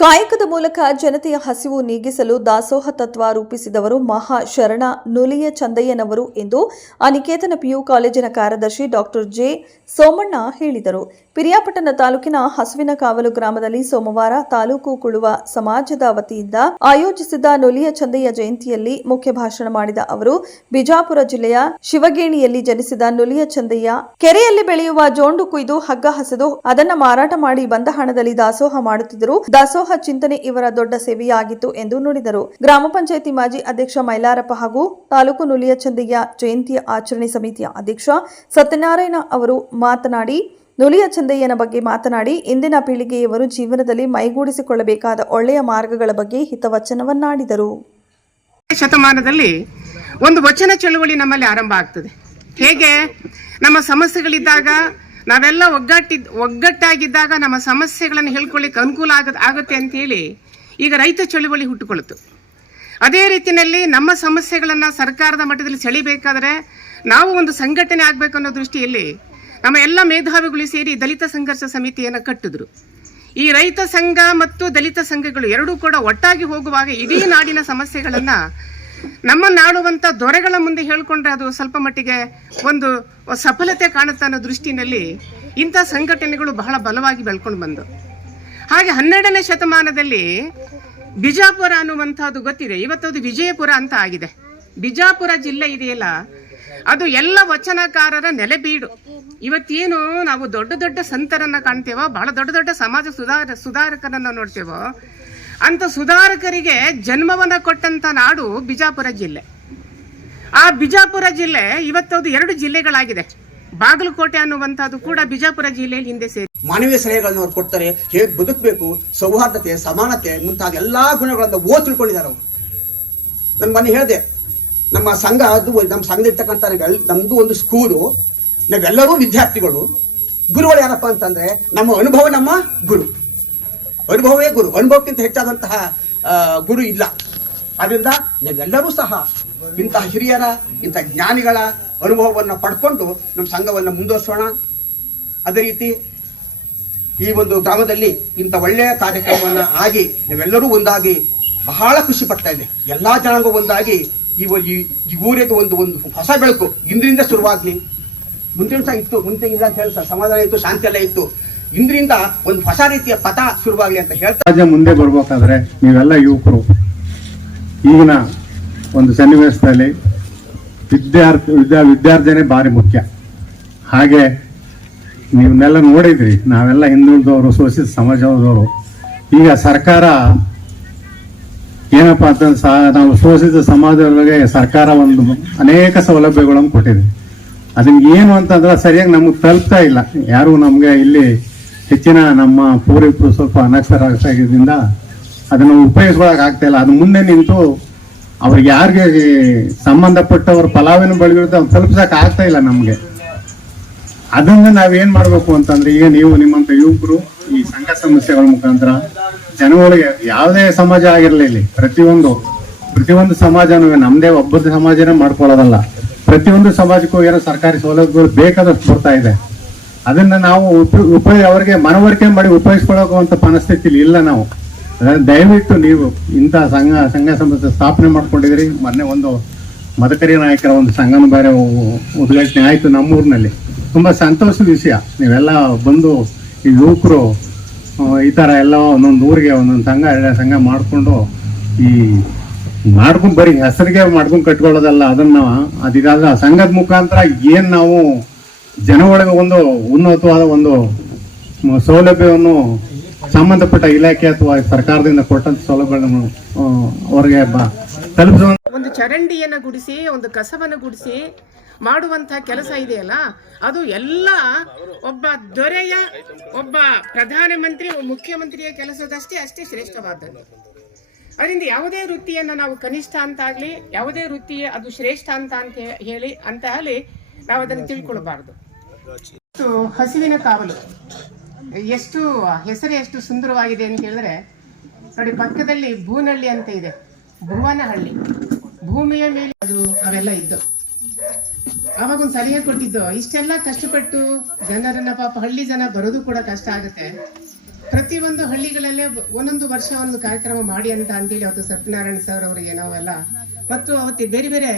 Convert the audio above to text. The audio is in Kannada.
ಕಾಯಕದ ಮೂಲಕ ಜನತೆಯ ಹಸಿವು ನೀಗಿಸಲು ದಾಸೋಹ ತತ್ವ ರೂಪಿಸಿದವರು ಮಹಾ ಶರಣ ನುಲಿಯ ಚಂದಯ್ಯನವರು ಎಂದು ಅನಿಕೇತನ ಪಿಯು ಕಾಲೇಜಿನ ಕಾರ್ಯದರ್ಶಿ ಡಾಕ್ಟರ್ ಜೆ ಸೋಮಣ್ಣ ಹೇಳಿದರು. ಪಿರಿಯಾಪಟ್ಟಣ ತಾಲೂಕಿನ ಹಸುವಿನ ಕಾವಲು ಗ್ರಾಮದಲ್ಲಿ ಸೋಮವಾರ ತಾಲೂಕು ಕುಳುವ ಸಮಾಜದ ವತಿಯಿಂದ ಆಯೋಜಿಸಿದ್ದ ನುಲಿಯ ಚಂದಯ್ಯ ಜಯಂತಿಯಲ್ಲಿ ಮುಖ್ಯ ಭಾಷಣ ಮಾಡಿದ ಅವರು, ಬಿಜಾಪುರ ಜಿಲ್ಲೆಯ ಶಿವಗೇಣಿಯಲ್ಲಿ ಜನಿಸಿದ ನುಲಿಯ ಚಂದಯ್ಯ ಕೆರೆಯಲ್ಲಿ ಬೆಳೆಯುವ ಜೋಂಡು ಕುಯ್ದು ಹಗ್ಗ ಹಸೆದು ಅದನ್ನ ಮಾರಾಟ ಮಾಡಿ ಬಂದ ಹಣದಲ್ಲಿ ದಾಸೋಹ ಮಾಡುತ್ತಿದ್ದರು. ದಾಸೋಹ ಚಿಂತನೆ ಇವರ ದೊಡ್ಡ ಸೇವೆಯಾಗಿತ್ತು ಎಂದು ನುಡಿದರು. ಗ್ರಾಮ ಪಂಚಾಯಿತಿ ಮಾಜಿ ಅಧ್ಯಕ್ಷ ಮೈಲಾರಪ್ಪ ಹಾಗೂ ತಾಲೂಕು ನುಲಿಯ ಚಂದಯ್ಯ ಜಯಂತಿ ಆಚರಣೆ ಸಮಿತಿಯ ಅಧ್ಯಕ್ಷ ಸತ್ಯನಾರಾಯಣ ಅವರು ಮಾತನಾಡಿ, ನುಲಿಯ ಚಂದಯ್ಯನ ಬಗ್ಗೆ ಮಾತನಾಡಿ ಇಂದಿನ ಪೀಳಿಗೆಯವರು ಜೀವನದಲ್ಲಿ ಮೈಗೂಡಿಸಿಕೊಳ್ಳಬೇಕಾದ ಒಳ್ಳೆಯ ಮಾರ್ಗಗಳ ಬಗ್ಗೆ ಹಿತವಚನವನ್ನಾಡಿದರು. ಶತಮಾನದಲ್ಲಿ ಒಂದು ವಚನ ಚಳುವಳಿ ನಮ್ಮಲ್ಲಿ ಆರಂಭ ಆಗ್ತದೆ. ಹೇಗೆ ನಮ್ಮ ಸಮಸ್ಯೆಗಳಿದ್ದಾಗ ನಾವೆಲ್ಲ ಒಗ್ಗಟ್ಟಾಗಿದ್ದಾಗ ನಮ್ಮ ಸಮಸ್ಯೆಗಳನ್ನು ಹೇಳ್ಕೊಳ್ಳಿಕ್ಕೆ ಅನುಕೂಲ ಆಗುತ್ತೆ ಅಂತ ಹೇಳಿ ಈಗ ರೈತ ಚಳುವಳಿ ಹುಟ್ಟುಕೊಳ್ತು. ಅದೇ ರೀತಿಯಲ್ಲಿ ನಮ್ಮ ಸಮಸ್ಯೆಗಳನ್ನು ಸರ್ಕಾರದ ಮಟ್ಟದಲ್ಲಿ ಸೆಳಿಬೇಕಾದ್ರೆ ನಾವು ಒಂದು ಸಂಘಟನೆ ಆಗಬೇಕು ಅನ್ನೋ ದೃಷ್ಟಿಯಲ್ಲಿ ನಮ್ಮ ಎಲ್ಲ ಮೇಧಾವಿಗಳು ಸೇರಿ ದಲಿತ ಸಂಘರ್ಷ ಸಮಿತಿಯನ್ನು ಕಟ್ಟಿದ್ರು. ಈ ರೈತ ಸಂಘ ಮತ್ತು ದಲಿತ ಸಂಘಗಳು ಎರಡೂ ಕೂಡ ಒಟ್ಟಾಗಿ ಹೋಗುವಾಗ ಇಡೀ ನಾಡಿನ ಸಮಸ್ಯೆಗಳನ್ನು ನಮ್ಮನ್ನಾಡುವಂಥ ದೊರೆಗಳ ಮುಂದೆ ಹೇಳಿಕೊಂಡ್ರೆ ಅದು ಸ್ವಲ್ಪ ಮಟ್ಟಿಗೆ ಒಂದು ಸಫಲತೆ ಕಾಣುತ್ತೆ ಅನ್ನೋ ದೃಷ್ಟಿನಲ್ಲಿ ಇಂಥ ಸಂಘಟನೆಗಳು ಬಹಳ ಬಲವಾಗಿ ಬೆಳ್ಕೊಂಡು ಬಂದು, ಹಾಗೆ 12ನೇ ಶತಮಾನದಲ್ಲಿ ಬಿಜಾಪುರ ಅನ್ನುವಂಥದ್ದು ಗೊತ್ತಿದೆ. ಇವತ್ತದು ವಿಜಯಪುರ ಅಂತ ಆಗಿದೆ. ಬಿಜಾಪುರ ಜಿಲ್ಲೆ ಇದೆಯಲ್ಲ, ಅದು ಎಲ್ಲ ವಚನಕಾರರ ನೆಲೆಬೀಡು. ಇವತ್ತೇನು ನಾವು ದೊಡ್ಡ ದೊಡ್ಡ ಸಂತರನ್ನ ಕಾಣ್ತೇವೋ, ಬಹಳ ದೊಡ್ಡ ದೊಡ್ಡ ಸಮಾಜ ಸುಧಾರಕರನ್ನ ನೋಡ್ತೇವೋ, ಅಂತ ಸುಧಾರಕರಿಗೆ ಜನ್ಮವನ್ನ ಕೊಟ್ಟಂತ ನಾಡು ಬಿಜಾಪುರ ಜಿಲ್ಲೆ. ಆ ಬಿಜಾಪುರ ಜಿಲ್ಲೆ ಇವತ್ತದು 2 ಜಿಲ್ಲೆಗಳಾಗಿದೆ. ಬಾಗಲಕೋಟೆ ಅನ್ನುವಂಥದ್ದು ಕೂಡ ಬಿಜಾಪುರ ಜಿಲ್ಲೆಯಲ್ಲಿ ಹಿಂದೆ ಸೇರಿ ಮಾನವೀಯ ಸಲಹೆಗಳನ್ನು ಅವ್ರು ಕೊಡ್ತಾರೆ. ಹೇಗೆ ಬದುಕಬೇಕು, ಸೌಹಾರ್ದತೆ, ಸಮಾನತೆ ಮುಂತಾದ ಎಲ್ಲಾ ಗುಣಗಳನ್ನು ತಿಳ್ಕೊಂಡಿದ್ದಾರೆ ಅವರು. ನನ್ನ ಮನೆ ಹೇಳಿದೆ, ನಮ್ಮ ಸಂಘ ಅದು ನಮ್ಮ ಸಂಘದಲ್ಲಿರ್ತಕ್ಕಂಥ ನಮ್ದು ಒಂದು ಸ್ಕೂಲು, ನಾವೆಲ್ಲರೂ ವಿದ್ಯಾರ್ಥಿಗಳು. ಗುರುಗಳು ಯಾರಪ್ಪ ಅಂತಂದ್ರೆ ನಮ್ಮ ಅನುಭವ, ನಮ್ಮ ಗುರು. ಅನುಭವವೇ ಗುರು. ಅನುಭವಕ್ಕಿಂತ ಹೆಚ್ಚಾದಂತಹ ಗುರು ಇಲ್ಲ. ಅದರಿಂದ ನಾವೆಲ್ಲರೂ ಸಹ ಇಂತಹ ಹಿರಿಯರ, ಇಂಥ ಜ್ಞಾನಿಗಳ ಅನುಭವವನ್ನು ಪಡ್ಕೊಂಡು ನಮ್ಮ ಸಂಘವನ್ನು ಮುಂದುವರಿಸೋಣ. ಅದೇ ರೀತಿ ಈ ಒಂದು ಗ್ರಾಮದಲ್ಲಿ ಇಂಥ ಒಳ್ಳೆಯ ಕಾರ್ಯಕ್ರಮವನ್ನು ಆಗಿ ನಾವೆಲ್ಲರೂ ಒಂದಾಗಿ ಬಹಳ ಖುಷಿ ಪಡ್ತಾ ಇದೆ. ಎಲ್ಲಾ ಜನಾಂಗ ಒಂದಾಗಿ ಈ ಊರಿಗೆ ಒಂದು ಹೊಸ ಬೆಳಕು ಇಂದ್ರಿಂದ ಶುರುವಾಗ್ಲಿ. ಮುಂದಿನ ಸಹ ಇತ್ತು, ಮುಂದೆ ಇಲ್ಲ ಅಂತ ಹೇಳಿ ಸಮಾಧಾನ ಇತ್ತು, ಶಾಂತಿ ಎಲ್ಲ ಇತ್ತು. ಇಂದ್ರಿಂದ ಒಂದು ಹೊಸ ರೀತಿಯ ಪಥ ಶುರುವಾಗಲಿ ಅಂತ ಹೇಳ್ತಾ ಮುಂದೆ ಬರ್ಬೇಕಾದ್ರೆ ನೀವೆಲ್ಲ ಯುವಕರು ಈಗಿನ ಒಂದು ಸನ್ನಿವೇಶದಲ್ಲಿ ವಿದ್ಯಾರ್ಜನೆ ಭಾರಿ ಮುಖ್ಯ. ಹಾಗೆ ನೀವನ್ನೆಲ್ಲ ನೋಡಿದ್ರಿ, ನಾವೆಲ್ಲ ಹಿಂದುಳಿದವರು, ಶೋಷಿತ ಸಮಾಜದವರು. ಈಗ ಸರ್ಕಾರ ಏನಪ್ಪಾ ಅಂತಂದ್ರೆ ನಾವು ಶೋಷಿತ ಸಮಾಜದೊಳಗೆ ಸರ್ಕಾರ ಒಂದು ಅನೇಕ ಸೌಲಭ್ಯಗಳನ್ನು ಕೊಟ್ಟಿದೆ. ಅದನ್ನ ಏನು ಅಂತಂದ್ರೆ ಸರಿಯಾಗಿ ನಮಗೆ ತಲುಪ್ತಾ ಇಲ್ಲ. ಯಾರು ನಮ್ಗೆ ಇಲ್ಲಿ ಹೆಚ್ಚಿನ ನಮ್ಮ ಪೂರ್ವಿಕರು ಸ್ವಲ್ಪ ಅನಕ್ಷರಾಗಿದ್ದರಿಂದ ಅದನ್ನು ಉಪಯೋಗಿಸ್ಕೊಳಕ್ ಆಗ್ತಾ ಇಲ್ಲ. ಅದು ಮುಂದೆ ನಿಂತು ಅವ್ರಿಗೆ ಯಾರಿಗೆ ಸಂಬಂಧಪಟ್ಟವ್ರ ಫಲಾವಿನ ಬಳಿಗಿರುತ್ತೆ ಅವ್ರು ತಲುಪಿಸಕ್ ಆಗ್ತಾ ಇಲ್ಲ ನಮ್ಗೆ. ಅದನ್ನ ನಾವೇನ್ ಮಾಡ್ಬೇಕು ಅಂತಂದ್ರೆ, ಈಗ ನೀವು ನಿಮ್ಮಂತ ಯುವಕರು ಈ ಸಂಘ ಸಮಸ್ಯೆಗಳ ಮುಖಾಂತರ ಜನಗಳಿಗೆ ಯಾವುದೇ ಸಮಾಜ ಆಗಿರ್ಲಿ, ಇಲ್ಲಿ ಪ್ರತಿಯೊಂದು ಸಮಾಜನೂ ನಮ್ದೇ ಒಬ್ಬದ ಸಮಾಜನೇ ಮಾಡ್ಕೊಳ್ಳೋದಲ್ಲ. ಪ್ರತಿಯೊಂದು ಸಮಾಜಕ್ಕೂ ಏನೋ ಸರ್ಕಾರಿ ಸೌಲಭ್ಯಗಳು ಬೇಕಾದಷ್ಟು ಬರ್ತಾ ಇದೆ. ಅದನ್ನ ನಾವು ಅವರಿಗೆ ಮನವರಿಕೆ ಮಾಡಿ ಉಪಯೋಗಿಸ್ಕೊಳ್ಳೋಕುವಂತ ಮನಸ್ಥಿತಿಲಿ ಇಲ್ಲ ನಾವು. ದಯವಿಟ್ಟು ನೀವು ಇಂಥ ಸಂಘ ಸಂಸ್ಥೆ ಸ್ಥಾಪನೆ ಮಾಡ್ಕೊಂಡಿದ್ರಿ. ಮೊನ್ನೆ ಒಂದು ಮದಕರಿ ನಾಯಕರ ಒಂದು ಸಂಘನ ಬೇರೆ ಉದ್ಘಾಟನೆ ಆಯ್ತು ನಮ್ಮೂರಿನಲ್ಲಿ. ತುಂಬಾ ಸಂತೋಷದ ವಿಷಯ. ನೀವೆಲ್ಲ ಬಂದು ಈ ಯುವಕರು ಈ ತರ ಎಲ್ಲ ಒಂದೊಂದು ಊರಿಗೆ ಒಂದೊಂದು ಸಂಘ ಮಾಡ್ಕೊಂಡು ಮಾಡ್ಕೊಂಡು ಬರೀ ಹೆಸರಿಗೆ ಮಾಡ್ಕೊಂಡು ಕಟ್ಕೊಳ್ಳೋದಲ್ಲ. ಅದನ್ನ ಅದಿಲ್ಲ ಸಂಘದ ಮುಖಾಂತರ ಏನ್ ನಾವು ಜನ ಒಳಗೆ ಒಂದು ಉನ್ನತವಾದ ಒಂದು ಸೌಲಭ್ಯವನ್ನು ಸಂಬಂಧಪಟ್ಟ ಇಲಾಖೆ ಅಥವಾ ಸರ್ಕಾರದಿಂದ ಕೊಟ್ಟಂತ ಸೌಲಭ್ಯಗಳನ್ನು ಅವರಿಗೆ ತಲುಪಿಸುವ ಒಂದು ಚರಂಡಿಯನ್ನು ಗುಡಿಸಿ, ಒಂದು ಕಸವನ್ನು ಗುಡಿಸಿ ಮಾಡುವಂತಹ ಕೆಲಸ ಇದೆಯಲ್ಲ, ಅದು ಎಲ್ಲ ಒಬ್ಬ ದೊರೆಯ, ಒಬ್ಬ ಪ್ರಧಾನಮಂತ್ರಿ, ಮುಖ್ಯಮಂತ್ರಿಯ ಕೆಲಸದಷ್ಟೇ ಶ್ರೇಷ್ಠವಾದದ್ದು. ಅದರಿಂದ ಯಾವುದೇ ವೃತ್ತಿಯನ್ನು ನಾವು ಕನಿಷ್ಠ ಅಂತ ಆಗ್ಲಿ, ಯಾವುದೇ ವೃತ್ತಿ ಅದು ಶ್ರೇಷ್ಠ ಅಂತ ಹೇಳಿ ನಾವು ಅದನ್ನು ತಿಳ್ಕೊಳ್ಬಾರ್ದು. ಹಸುವಿನ ಕಾವಲು ಹೆಸರು ಸುಂದರವಾಗಿದೆ ಅಂತ ಹೇಳಿದ್ರೆ ನೋಡಿ, ಪಕ್ಕದಲ್ಲಿ ಬೂನಹಳ್ಳಿ ಅಂತ ಇದೆ, ಭುವನಹಳ್ಳಿ. ಭೂಮಿಯ ಮೇಲೆ ಅವೆಲ್ಲ ಇದ್ದು ಅವಾಗ ಒಂದು ಸಲಹೆ ಕೊಟ್ಟಿದ್ದು, ಇಷ್ಟೆಲ್ಲ ಕಷ್ಟಪಟ್ಟು ಜನರನ್ನ, ಪಾಪ ಹಳ್ಳಿ ಜನ ಬರೋದು ಕೂಡ ಕಷ್ಟ ಆಗುತ್ತೆ, ಪ್ರತಿಯೊಂದು ಹಳ್ಳಿಗಳಲ್ಲೇ ಒಂದೊಂದು ವರ್ಷ ಒಂದು ಕಾರ್ಯಕ್ರಮ ಮಾಡಿ ಅಂತ ಅಂತೇಳಿ ಅವತ್ತು ಸತ್ಯನಾರಾಯಣ ಸರ್ ಅವರಿಗೆ ನಾವೆಲ್ಲ ಮತ್ತು ಅವತ್ತು ಬೇರೆ ಬೇರೆ